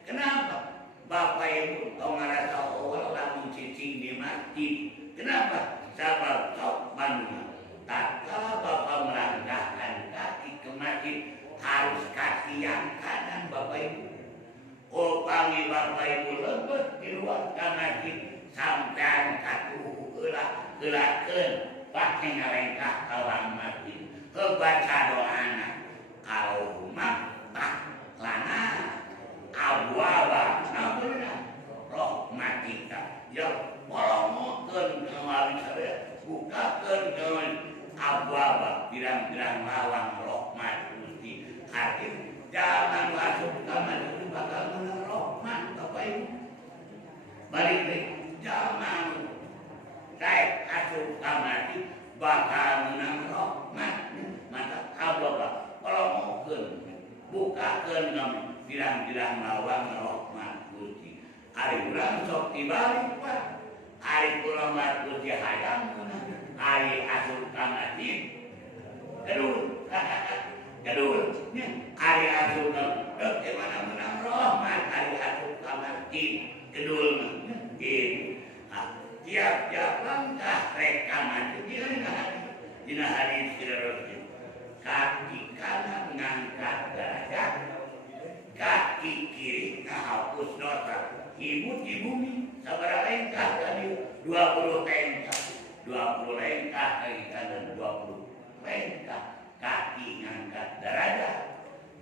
Kenapa? Bapak Ibu kau ngerasa lamun cicing di masjid. Kenapa? Sabab sok bandungan. Tak kala Bapak melangkahkan kaki ke masjid harus kaki yang kanan Bapak Ibu. Pangi Bapak Ibu lebet di luar masjid sampean katuh gelakeun pakai ngalengkah kawan masjid. Kebaca doana kalau rumah tak lana abwaba nabeuna rahmatika ya molongokeun kawali sadaya bukakeun kawali abwaba pirang-pirang lawang rahmat Gusti hadir jangan masuk kamar itu bakal menang rahmat Bapak Ibu balik deui jangan kayak masuk kamar itu bakal menang rahmat maka abwaba molongokeun bukakeun pirang-pirang lawang rahmat Gusti. Ari urang sok dibalik Pak. Ari kula mah Gusti hayang ari asup ka masjid. Kedul. Ari asup ke mana menang rahmat ari asup ka masjid. Kedul mah. Gitu. Tiap-tiap langkah rek ka masjid dina hadis kira-kira kaki kanan ngangkat derajat, kaki kiri ngahapus dosa. Ibu di bumi sabaraha lengkah tadi 20 lengkah, 20 lengkah kaki kanan, 20 lengkah kaki ngangkat derajat,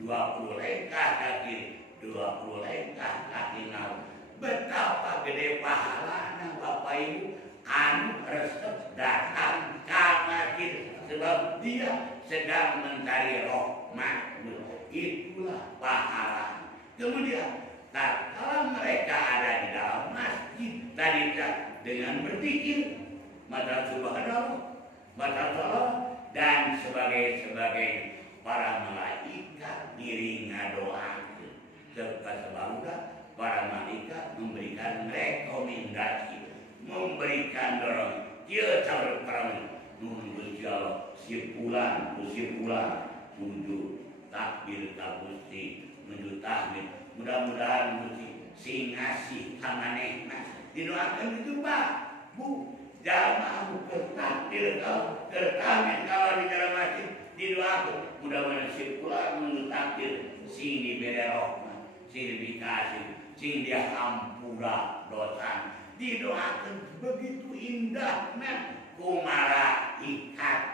20 lengkah kaki, 20 lengkah kaki naon. Betapa gede pahalana Bapak Ibu anu resep datang ka masjid sebab dia sedang mencari rahmat. Itulah pahala. Kemudian tatkala mereka ada di dalam masjid tadi dengan berzikir maca subhanallah, maca salat dan sebagai para malaikat diri ngadoakeun. Sebab para malaikat memberikan rekomendasi, memberikan dorong. Dia cara para nunggu Allah si pulang menuju takbir ka Gusti, menuju tahmid. Mudah-mudahan Gusti sing ngasih ka manehna didoakeun itu Pak. Bu, jamaah bukan takbir kau tertamin kalau di dalam masjid didoakeun. Mudah-mudahan si pulang menuju takbir sing diberi rahmat, sing dikasih, sing dia ampura dosa. Didoakan begitu indahnya kumara ikat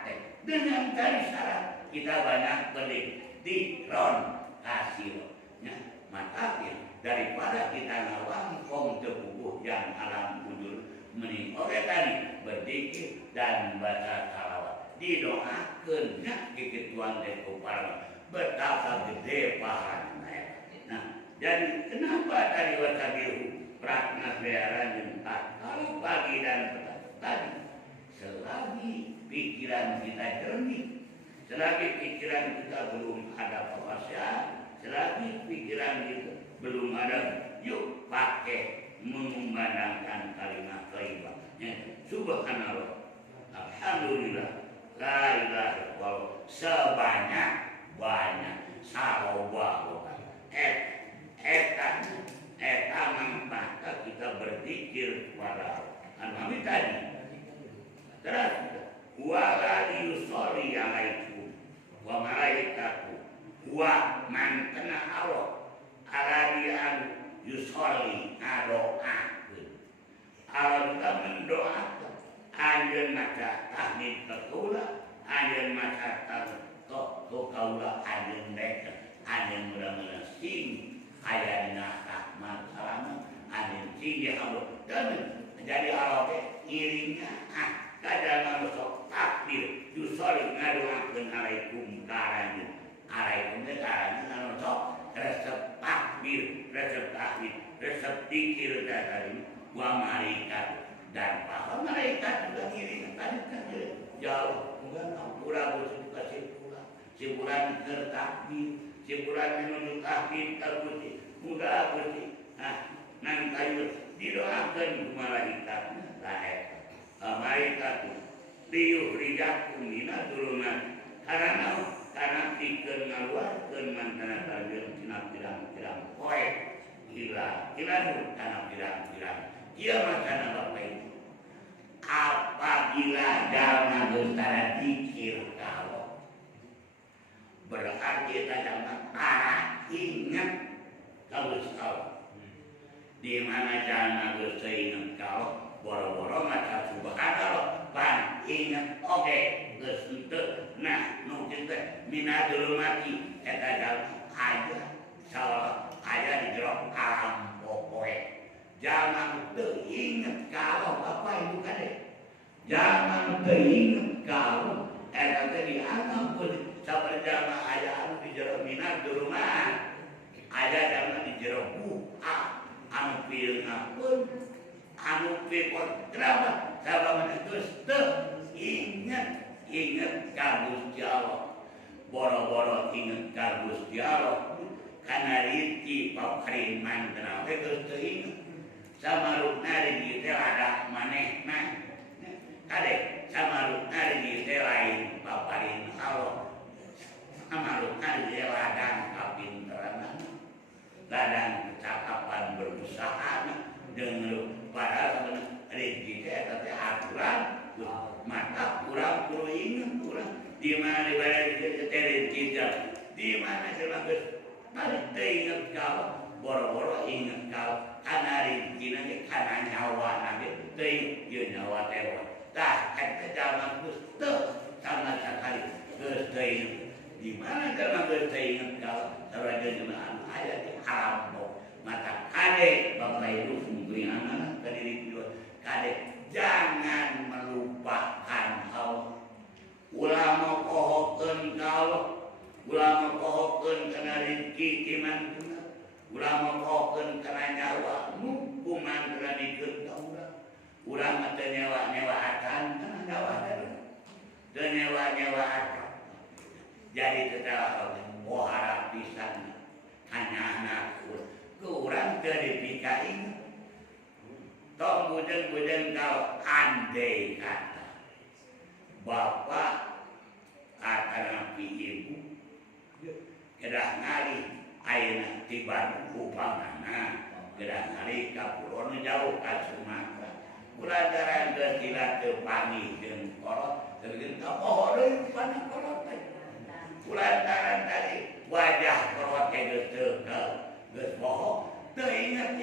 dengan tadi syarat kita banyak beli dikron hasilnya maka daripada kita ngawangkong tepuh yang alam kudul mending oleh tadi berzikir dan baca salawat didoakeunnya keketuan dekopar betapa gede pahalanya. Nah jadi kenapa tadi wasabihu prakna bearan yang tak kalau pagi dan petang tadi selagi pikiran kita jernih, selagi pikiran kita belum ada perasaan, selagi pikiran kita belum ada, yuk pakai mengumandangkan kalimat thayyibah. Subhanallah, alhamdulillah, la ilaha illallah, sebanyak sarobah eta maka kita berzikir kepada Nabi tadi. Terus wala yusholli alaikum wa malaikatu wa man kana Allah aladian yusholli ngadoakeun. Allah kita mendoakan anjeun maca tahmid kaula, anjeun maca kaula anjeun mereka anjeun mudah-mudahan sing aya dina rahmat salamet anjeun sing Allah dan jadi Allah iringnya kadang sok takbir yusholli ngadoakeun alaikum karanjeun alaikum teh karanjeun sok resep takbir resep tahmid resep zikir dari wa malaikat dan para malaikat juga ngiring tadi kan jauh enggak pura bersuka siburan kertakbir siburan menuju tahmid terpuji enggak bersih nang kayu didoakan malaikat malaikat liyukhrijakum minadz dzulumat karena pikeun ngaluarkeun mantana kalian tina pirang-pirang poe ila nur kana pirang-pirang ieu macana Bapak Ibu apabila jalma geus tara zikir ka Allah berarti eta jalma tara ingat ka Allah di mana jalma geus ingat ka Allah boro-boro maca subhanallah pan ingat oge geus henteu nah nu kitu minadz dzulumati eta jalma aja salah aya di jero alam pokoe jangan teu inget kalau Bapak Ibu kade jangan teu inget kalau eta teh dianggapkeun saperti jalma aya anu di jero minadz dzulumat aya jalma di jero anu pilngakeun anu pipot kenapa sabab geus teu inget ka Gusti Allah boro-boro inget ka Gusti Allah karena riti paparin mantra geus teu inget samarukna di teh ada manehna kade samarukna di teh lain paparin Allah samarukna di teh ladang kapinteran ladang cakapan berusaha dengan padahal rezeki teh teh aturan maka kurang kudu inget kurang di mana ibarat teh rezeki di mana geus balik teh inget kau, boro-boro inget kau, karena rizkina ge karena nyawa nanti teh ieu nyawa tewa. Tah eta jaman geus teu sama sekali geus teu inget. Di mana jaman geus teu inget kau, sabaraha anu aya di alam mata kade Bapak Ibu sungguh anak ka diri kita kade jangan melupakan Allah. Ulama pohokeun ka Allah. Ulama pohokeun kana rezeki iman ulama pohokeun kana nyawa hukuman radikeun ka urang urang teh nyewa-nyewaan kana nyawa teh nyewa-nyewaan jadi tetap harap pisan hanya ke urang teh dipikain tong budeng-budeng kau andai kata bapak kata nabi ibu kedah ngali ayeuna ti Bandung upamana kedah ngali ka pulau nu jauh ka Sumatera kuladaran geus dina teu panggih jeung kolot teu ka poho deui pana kolot teh kuladaran tadi wajah kolot teh geus teu geus poho teu inget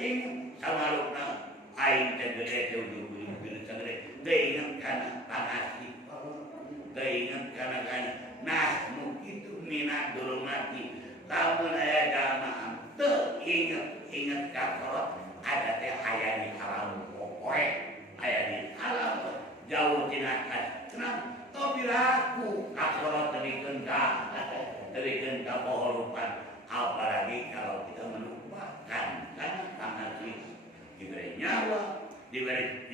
samalukna aing teh gede teh ujung-ujung sagede teu inget kana pangasih teu inget kana nah nu kitu minadz dzulumati lamun aya jalma teu inget ka kolot ada teh aya di alam pokoe aya di alam jauh tina kenapa tobilaku ka kolot terikeun ka poholupan apalagi kalau kita melupakan karena pangasih diberi nyawa diberi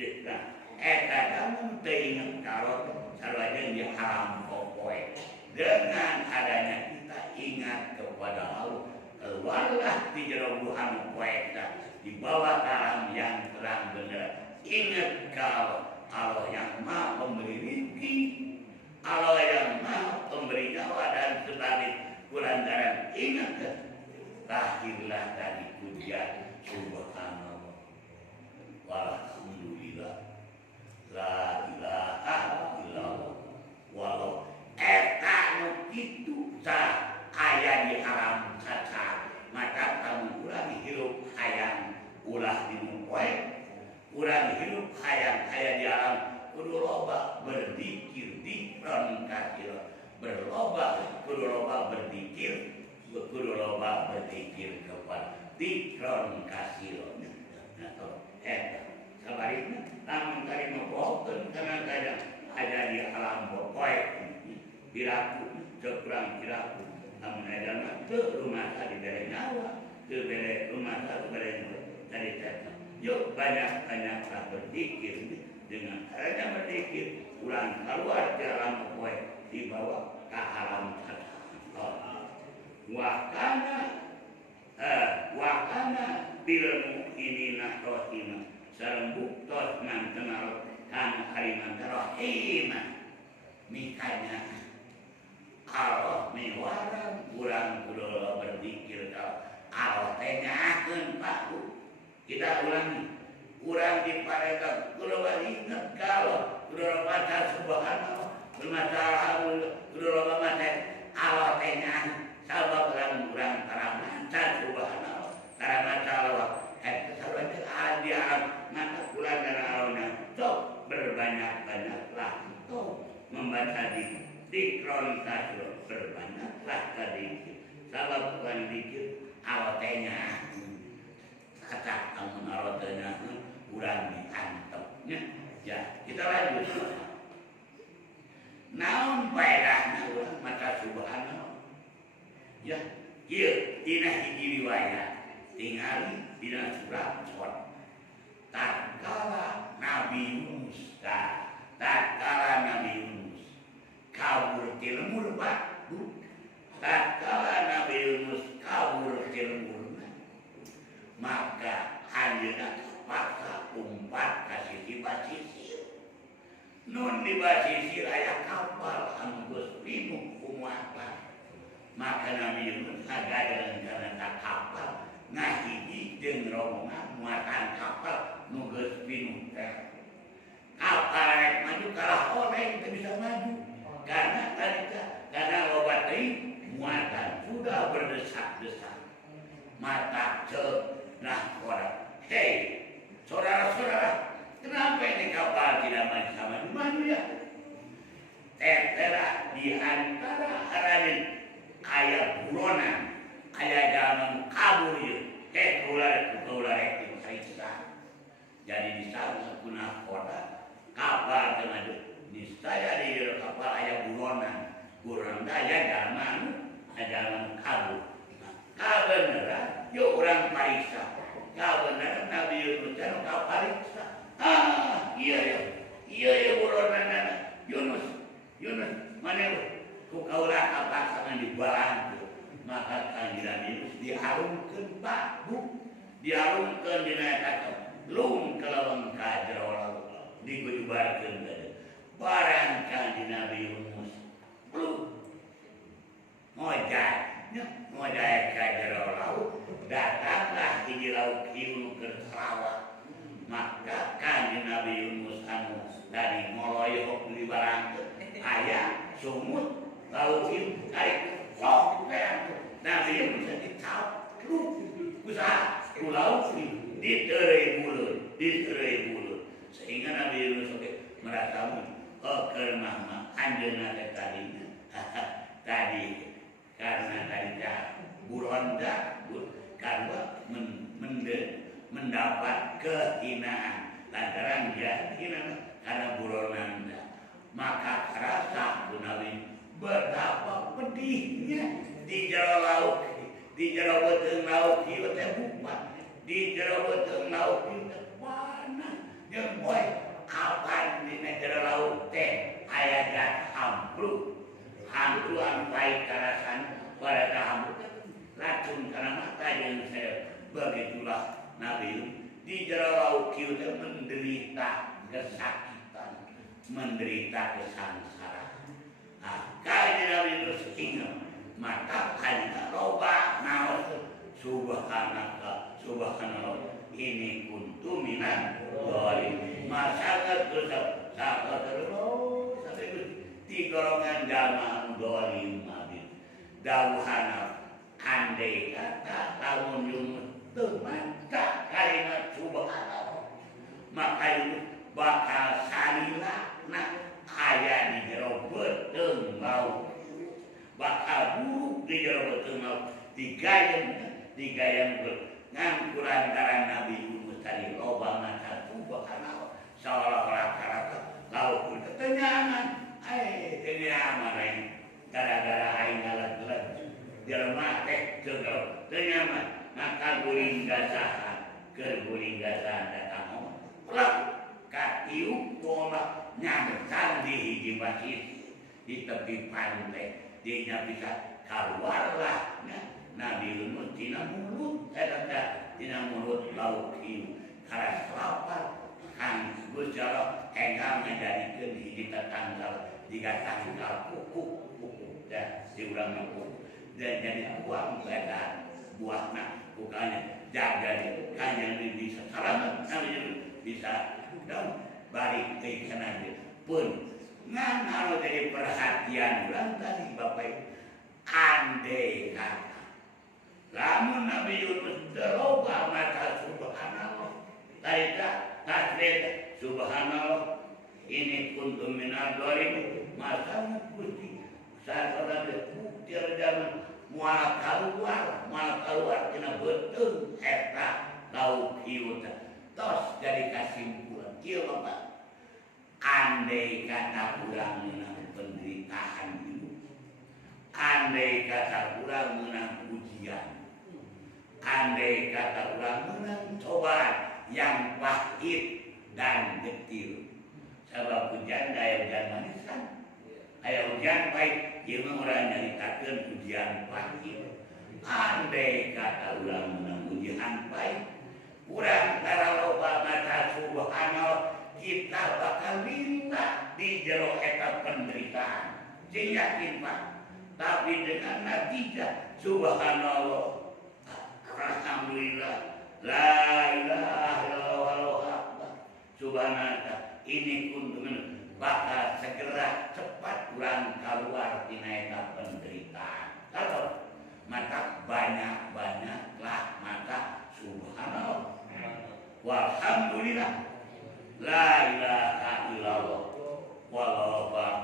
eta kamu teu inget kolot sarua jeung di haram popoe. Dengan adanya kita ingat kepada Allah, keluarlah di jero buhan poeta di bawah alam yang terang benerang. Ingat kalau Allah yang maha pemberi rezeki, Allah yang maha pemberi nyawa dan sebagainya. Kulantaran ingat lahirlah dari pujian subhanallah walhamdulillah la ilaha illallah. Walau eta nu kitu sa aya di alam caca, maka kamu urang hirup hayang ulah di poe, urang hirup hayang aya di alam kudu loba berzikir dikron kasih, berloba kudu loba berzikir, kudu loba berzikir kepada dikron kasih. Nah, eta sabarina lamun kali ngobrolkeun kana kadang ada di alam poe piraku kurang piraku namun ada mah teu rumah tadi bere nyawa teu bere rumah tadi bere dari teh. Yuk banyak-banyaklah berzikir. Dengan caranya berzikir ulang keluar di alam poe dibawa ke alam wakana bil mu'minina rahimah sareng buktos mantenal kan hariman rahimah mikanya Allah miwarang urang kudu berzikir Allah teh nyakeun Pak kita ulangi urang diparekan kudu ingat kalau kudu baca subhanallah bermaca alhamdulillah kudu baca Allah teh nyakeun sabab urang tara maca subhanallah tara maca Allah kesalahan adian maka kula dan Allah sok berbanyak-banyaklah sok membaca dikron kasih berbanyaklah kadikir sabab bukan dikir awatnya kata amun awatnya urang diantepnya. Ya kita lanjut naon faedahna urang maca subhanallah ya ieu dina hiji riwayat tingali dina surat Shad tatkala Nabi Yunus kabur ti lemur Pak tatkala Nabi Yunus kabur ti lemurna maka anjeunna terpaksa umpat ka sisi basisir nun di basisir aya kapal anu geus pinuh ku muatan maka Nabi Yunus ngagadeun kana kapal ngahiji jeung rombongan muatan kapal nu geus pinuh teh kapal rek maju kalah oleh teu bisa maju karena loba teuing muatan sudah berdesak-desak mata nah orang hei saudara-saudara kenapa ini kapal tidak maju ya tetera di antara haranin aya buronan aya jalan kabur ya kular itu saisa jadi di sana punah kota kapal dengan niscaya di kapal aya buronan daya jalan kabur kabeneran yuk orang pariksa kabeneran Nabi Yunus anu kapariksa iya buronan Yunus mana ku kaulah kapal sama dibalang maka Kanjeng Nabi Yunus diharumkeun Pak Bu diharumkeun dina eta lung keleweng ka jero laut digujubarkeun barang Kanjeng Nabi Yunus ngojay ka jero laut datanglah hiji laut hiu kersawa maka Kanjeng Nabi Yunus anu dari ngoloyok di barangkeun aya sumut laut hiu tarik sok Nabi Yunus dicap usaha ku laut hiu diterei buleun sehingga Nabi Yunus merasa kermah anjeunna teh tadi karena tadi buronda karena mendapat kehinaan lantaran dia hina karena buronanda maka rasa Nabi betapa pedihnya di jero laut di jero beuteung laut ieu teh bupat di jero beuteung laut ieu teh panas jeung poe kapan di jero laut teh ayat hampru anu baik karasan pada tahamu racun karena mata yang saya begitulah Nabi di jero lauk kieu teh menderita kesakitan menderita kesangsaraan. Nah, kaya Nabi terus ingat maka hanya loba naon subhanallah ini kuntu minan dzalimin. Masyaallah terus sampai di golongan jamaah dolim nabi dawuhana andai kata lamun teu manta kalimat subhanallah maka itu bakal salilana aya di jero beuteung laut bakal buruk di jero beuteung laut digayam ngangkuran darah Nabi Yunus tadi loba mata subhanallah seolah-olah karata laut ketenyangan kenyaman lain gara-gara aing ngalat-ngalat jelema teh cegal kenyaman maka guling gasahan keur guling gasahan datang plak ka ieu pola nyambetan di hiji masjid di tepi pantai dinya bisa kaluarlah Nabi Yunus tina mulut tina mulut laut ieu karas lapar kan Gusti Allah enggal ngajadikeun hiji tetanggal jika tanggal kuku dan diulang kuku dan jadi buah badan buahna bukannya jaga kanya bisa selamat namanya bisa dong balik ke sana pun ngan harus jadi perhatian ulang tadi Bapak andai kata lamun Nabi Yunus teroba mata subhanallah taita tasbih subhanallah ini kuntum minal dzalimin masa Gusti saat orang bukti zaman mual keluar tina beuteung eta lauk ieu tos jadi kesimpulan kieu Bapak andai kata urang meunang penderitaan hidup andai kata urang meunang ujian andai kata urang meunang cobaan yang pahit dan getir sabab hujan aya hujan manis kan aya hujan baik ieu mah urang nyaritakeun ujian pahit andai kata urang meunang ujian baik urang tara loba maca subhanallah kita bakal minta di jero eta penderitaan jeung yakin Pak tapi dengan natijah subhanallah alhamdulillah la ilaha illallah subhanallah ini kuntum bakal segera cepat urang keluar tina eta penderitaan. Kalau maka banyak-banyaklah maka subhanallah walhamdulillah la ilaha illallah wallahu akbar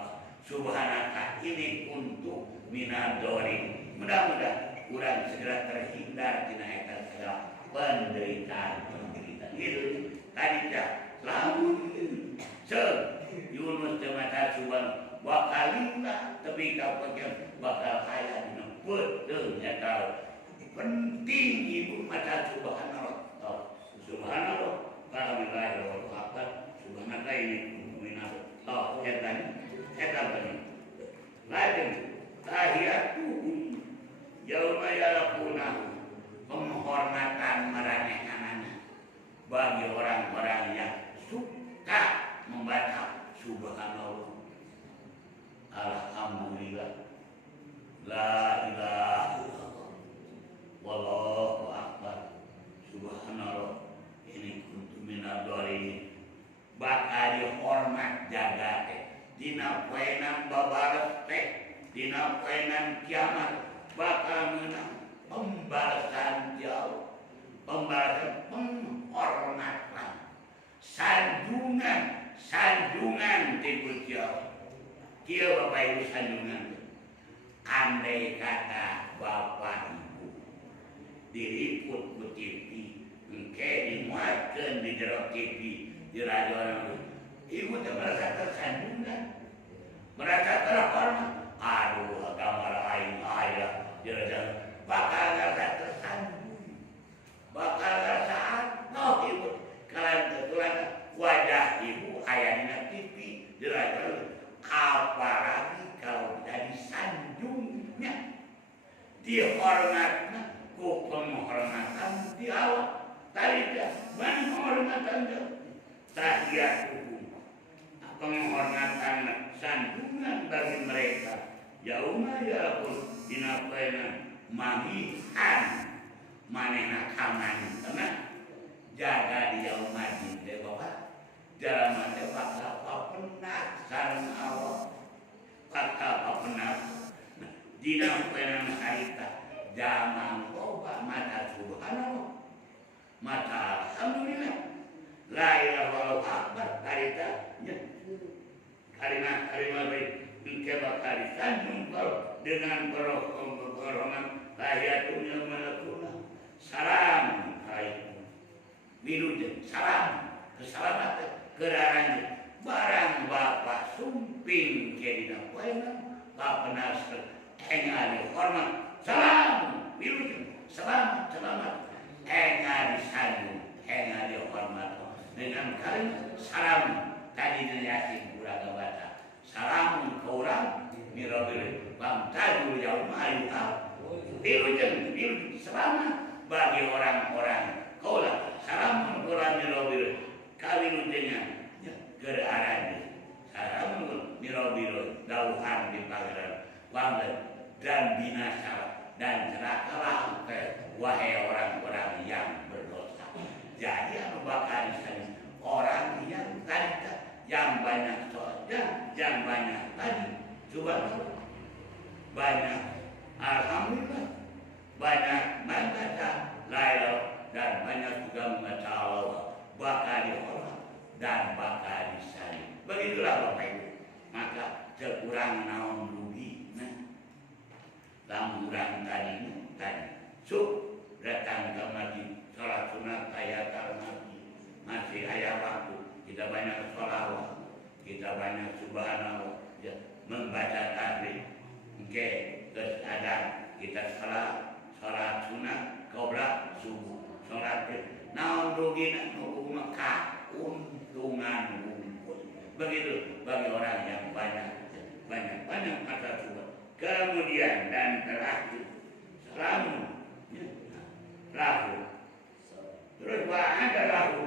subhanaka ini kuntu minadz dzalimin. Mudah-mudahan urang segera terhindar tina eta segala penderitaan itu tadi lamun Yunus temata suban wakalina tapi kapan bakal kaya dina beuteung eta penting ibu maca subhanallah subhanallah alhamdulillah wallahu akbar subhanallah ini minat eta bener lajeng tahiyatu yauma yalquna penghormatan maranehanana bagi orang-orang yang suka membaca subhanallah alhamdulillah la ilaha illallah wallahu akbar subhanallah ini kuntu minadz dzalimin bakal dihormat jaga teh dina poenan babaros teh dina poenan kiamat bakal meunang pembalasan jauh pembalasan penghormatan sanjungan ti Gusti Allah. Kieu Bapak Ibu sanjungan. Andai kata Bapak Ibu diliput ku TV, engke dimuatkeun di jero TV di radio ibu teh merasa tersanjungan, merasa terhormat. Aduh, gambar aing aya jero bakal ngerasa tersanjung, bakal ngerasa ibu kalian ketulan wajah ibu aya dina TV di radio dihormatna ku penghormatan di awal tarika penghormatan tahiyat hukum penghormatan sanjungan bagi mereka yauma yakul dina poeuna mamihan manehna kaman tenan jaga di yaumadin teh bapak jalma teh bakal papenat sareng Allah bakal papenat dina poeuna harita jaman loba mata subhanallah mata alhamdulillah la ilaha illallah akbar harita nya kalimat baik engke bakal disanjung dengan berhormat lahiyatun malakuna salam alaikum wilujeng salam keselamatan kedarangan barang bapak sumping ke dina poeuna bapenas engali hormat salam wilujeng selamat engali sanjung engali hormat dengan kalimat salam tadi yakin urang baca salam ke urang mirabile bamtajul yauma ayuha wilujeng selamat bagi orang-orang kaulah salam urang mirabile kawilujengan gerarane salam mirabile dauhan di pagelaran wangga dan binasa dan celakalah wahai orang-orang yang berdosa jadi anu bakal disana orang yang tadi yang banyak sholatnya, yang banyak tadi coba banyak alhamdulillah banyak membaca lail dan banyak juga membaca Allah bakal dihormat dan bakal disayang begitulah Bapak Ibu maka sekurang naon rugi lamun tadi datang ke masjid sholat sunat ayat al-masjid masih ayat waktu kita banyak sholawat kita banyak subhanallah ya, membaca tasbih terus ada kita sholat sunat qobla subuh sholat naon rugina nu Mekah untungan ngumpul begitu bagi orang yang banyak mata subuh kemudian dan terakhir selamu lahu terus wa ada lahu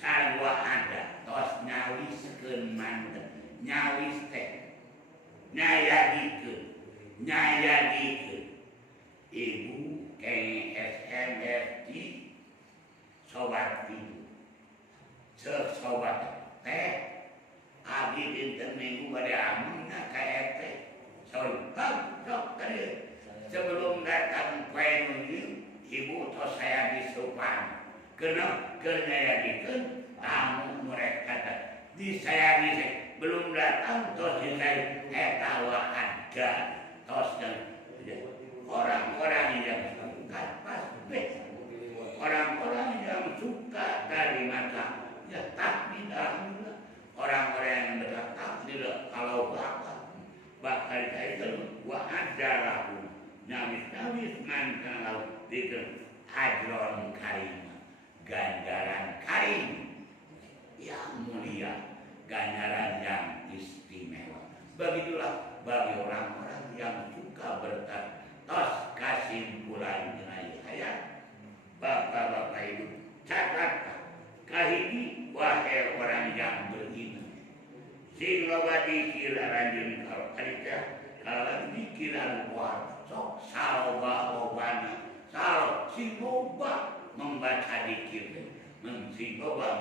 sarwa ada tos nyawiskeun manten nyawis teh nyayadikeun ibu kene SMS di sobat itu sobat teh abdi dinten minggu bade amunna ka ete sorry sok tadi sebelum datang poe ibu tos saya disupan kena nyayadikeun tamu mereka di saya belum datang tos saya etawa ada tos orang-orang yang suka pasti orang-orang yang suka dari mata ya takdir orang-orang yang bertakdir kalau bakal itu wa adalahu nyamis man kalau dikir ajron karim ganjaran karim yang mulia ganjaran yang istimewa begitulah bagi orang-orang yang suka bertos kesimpulan jenayah hayat bapak-bapak ibu catat kahiji wahai orang yang beriman sing loba dikir ranjeun kalau dikiran kuat sok salba sing loba membaca dikir sing loba